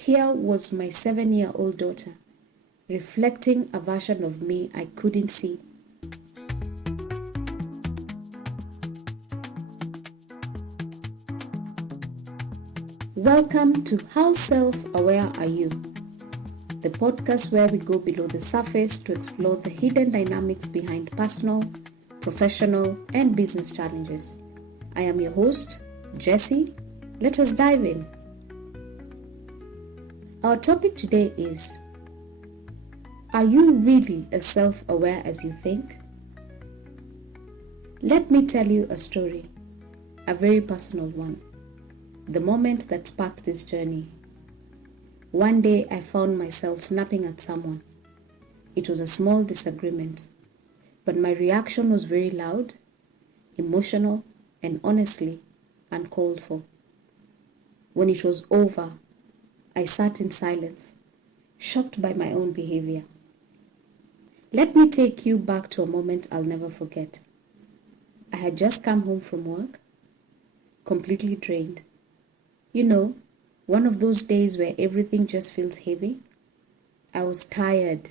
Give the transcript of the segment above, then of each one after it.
Here was my 7-year-old daughter, reflecting a version of me I couldn't see. Welcome to How Self-Aware Are You? The podcast where we go below the surface to explore the hidden dynamics behind personal, professional, and business challenges. I am your host, Jessie. Let us dive in. Our topic today is, are you really as self-aware as you think? Let me tell you a story, a very personal one, the moment that sparked this journey. One day I found myself snapping at someone. It was a small disagreement, but my reaction was very loud, emotional, and honestly uncalled for. When it was over, I sat in silence, shocked by my own behavior. Let me take you back to a moment I'll never forget. I had just come home from work, completely drained. You know, one of those days where everything just feels heavy. I was tired,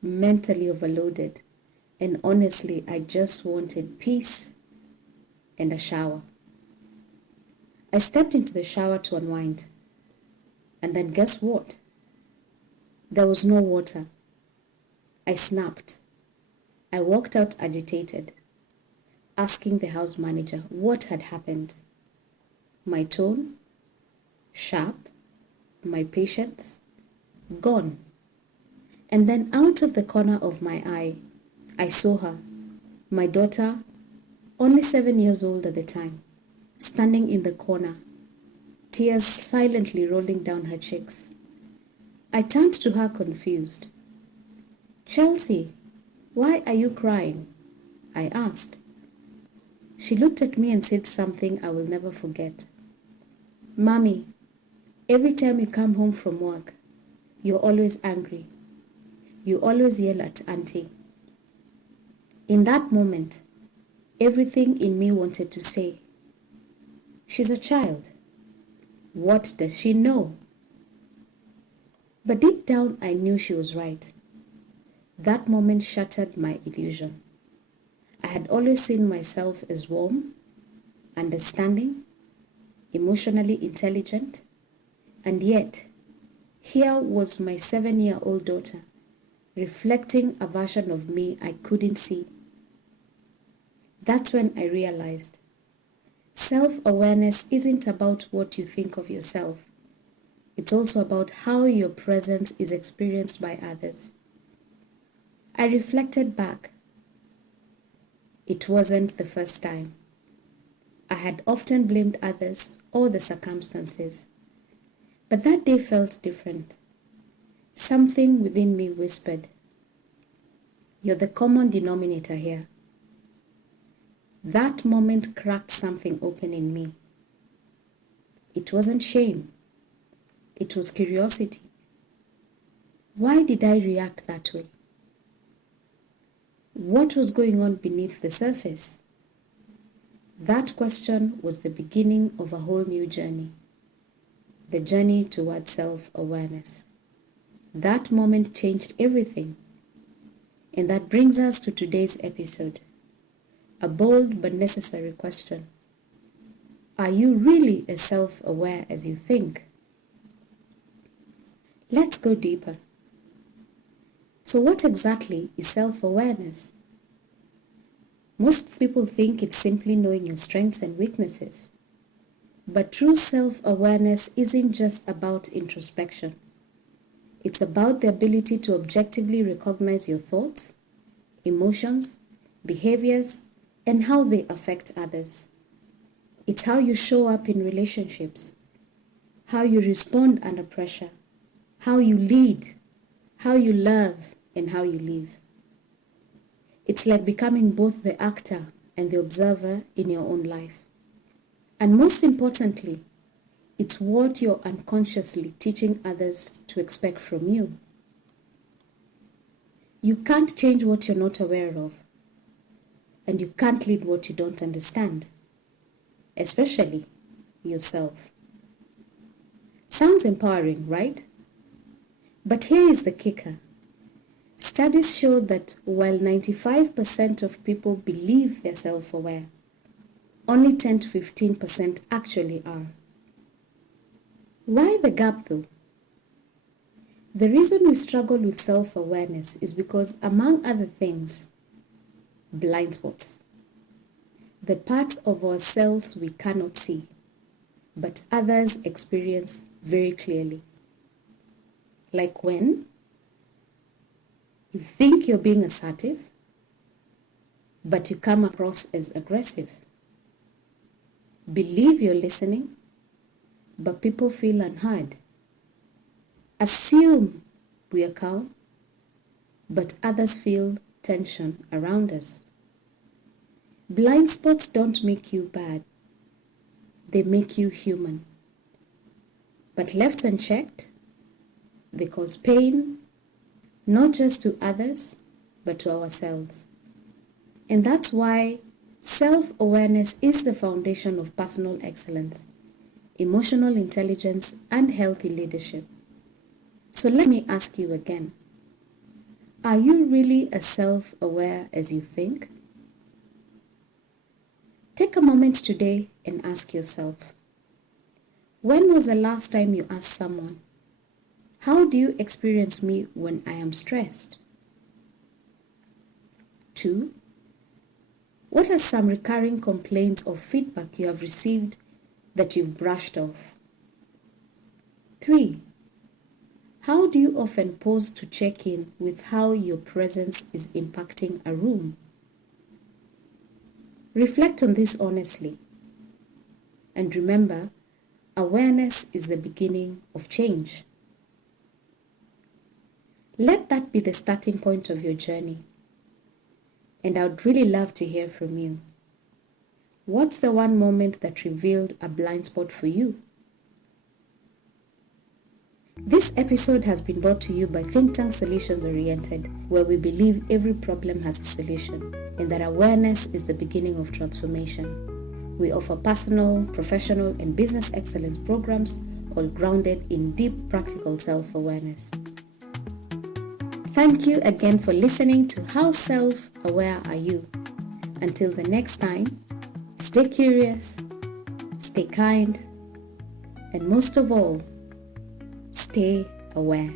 mentally overloaded, and honestly, I just wanted peace and a shower. I stepped into the shower to unwind. And then guess what? There was no water. I snapped. I walked out agitated, asking the house manager what had happened. My tone, sharp, my patience, gone. And then out of the corner of my eye, I saw her, my daughter, only 7 years old at the time, standing in the corner, tears silently rolling down her cheeks. I turned to her confused. "Chelsea, why are you crying?" I asked. She looked at me and said something I will never forget. "Mommy, every time you come home from work, you're always angry. You always yell at Auntie." In that moment, everything in me wanted to say, "She's a child. What does she know?" But deep down, I knew she was right. That moment shattered my illusion. I had always seen myself as warm, understanding, emotionally intelligent, and yet, here was my 7-year-old daughter, reflecting a version of me I couldn't see. That's when I realized, self-awareness isn't about what you think of yourself. It's also about how your presence is experienced by others. I reflected back. It wasn't the first time. I had often blamed others or the circumstances. But that day felt different. Something within me whispered, "You're the common denominator here." That moment cracked something open in me. It wasn't shame. It was curiosity. Why did I react that way? What was going on beneath the surface? That question was the beginning of a whole new journey. The journey towards self-awareness. That moment changed everything. And that brings us to today's episode. A bold but necessary question. Are you really as self-aware as you think? Let's go deeper. So what exactly is self-awareness? Most people think it's simply knowing your strengths and weaknesses. But true self-awareness isn't just about introspection. It's about the ability to objectively recognize your thoughts, emotions, behaviors, and how they affect others. It's how you show up in relationships, how you respond under pressure, how you lead, how you love, and how you live. It's like becoming both the actor and the observer in your own life. And most importantly, it's what you're unconsciously teaching others to expect from you. You can't change what you're not aware of, and you can't lead what you don't understand, especially yourself. Sounds empowering, right? But here is the kicker. Studies show that while 95% of people believe they're self-aware, only 10 to 15% actually are. Why the gap though? The reason we struggle with self-awareness is because, among other things, blind spots. The part of ourselves we cannot see, but others experience very clearly. Like when you think you're being assertive, but you come across as aggressive. Believe you're listening, but people feel unheard. Assume we are calm, but others feel tension around us. Blind spots don't make you bad. They make you human. But left unchecked, they cause pain, not just to others, but to ourselves. And that's why self-awareness is the foundation of personal excellence, emotional intelligence, and healthy leadership. So let me ask you again. Are you really as self-aware as you think? Take a moment today and ask yourself, when was the last time you asked someone, how do you experience me when I am stressed? 2. What are some recurring complaints or feedback you have received that you've brushed off? 3. How do you often pause to check in with how your presence is impacting a room? Reflect on this honestly. And remember, awareness is the beginning of change. Let that be the starting point of your journey. And I would really love to hear from you. What's the one moment that revealed a blind spot for you? This episode has been brought to you by Think Tank Solutions Oriented, where we believe every problem has a solution and that awareness is the beginning of transformation. We offer personal, professional, and business excellence programs, all grounded in deep practical self-awareness. Thank you again for listening to How Self-Aware Are You? Until the next time, stay curious, stay kind, and most of all, stay aware.